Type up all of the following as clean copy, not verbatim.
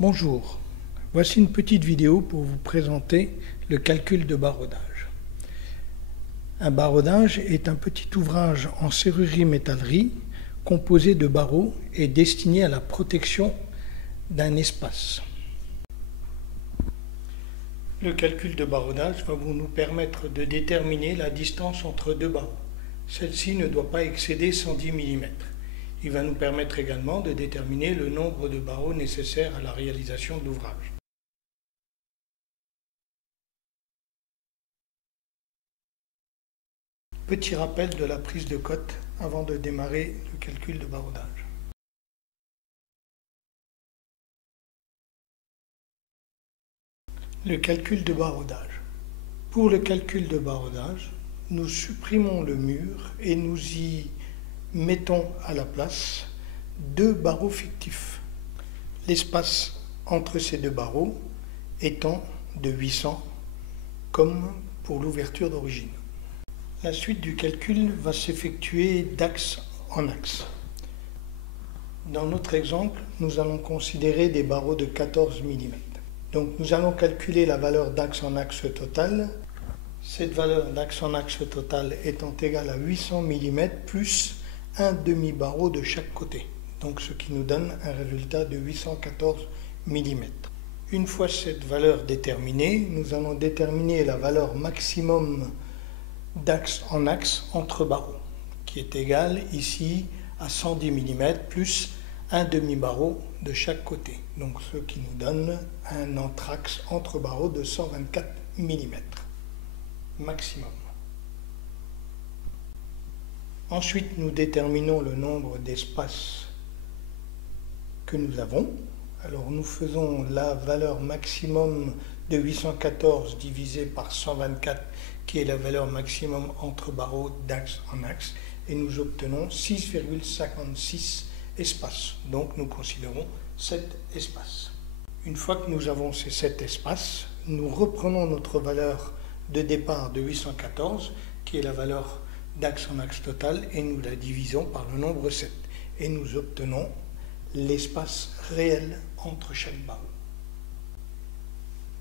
Bonjour, voici une petite vidéo pour vous présenter le calcul de baraudage. Un baraudage est un petit ouvrage en serrurerie-métallerie composé de barreaux et destiné à la protection d'un espace. Le calcul de baraudage va nous permettre de déterminer la distance entre deux barreaux. Celle-ci ne doit pas excéder 110 mm. Il va nous permettre également de déterminer le nombre de barreaux nécessaires à la réalisation de l'ouvrage. Petit rappel de la prise de cote avant de démarrer le calcul de baraudage. Le calcul de baraudage. Pour le calcul de baraudage, nous supprimons le mur et nous y mettons à la place deux barreaux fictifs. L'espace entre ces deux barreaux étant de 800 comme pour l'ouverture d'origine. La suite du calcul va s'effectuer d'axe en axe. Dans notre exemple, nous allons considérer des barreaux de 14 mm. Donc nous allons calculer la valeur d'axe en axe total. Cette valeur d'axe en axe total étant égale à 800 mm plus un demi-barreau de chaque côté. Donc ce qui nous donne un résultat de 814 mm. Une fois cette valeur déterminée, nous allons déterminer la valeur maximum d'axe en axe entre barreaux, qui est égale ici à 110 mm plus un demi-barreau de chaque côté. Donc ce qui nous donne un entre-axe entre barreaux de 124 mm maximum. Ensuite, nous déterminons le nombre d'espaces que nous avons. Alors nous faisons la valeur maximum de 814 divisé par 124, qui est la valeur maximum entre barreaux d'axe en axe, et nous obtenons 6,56 espaces. Donc nous considérons 7 espaces. Une fois que nous avons ces 7 espaces, nous reprenons notre valeur de départ de 814, qui est la valeur d'axe en axe total, et nous la divisons par le nombre 7. Et nous obtenons l'espace réel entre chaque barreau,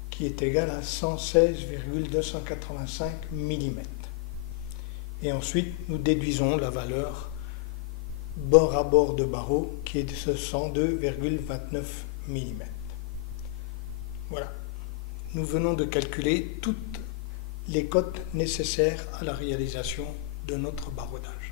qui est égal à 116,285 mm. Et ensuite, nous déduisons la valeur bord à bord de barreau, qui est de 102,29 mm. Voilà. Nous venons de calculer toutes les cotes nécessaires à la réalisation de notre baraudage.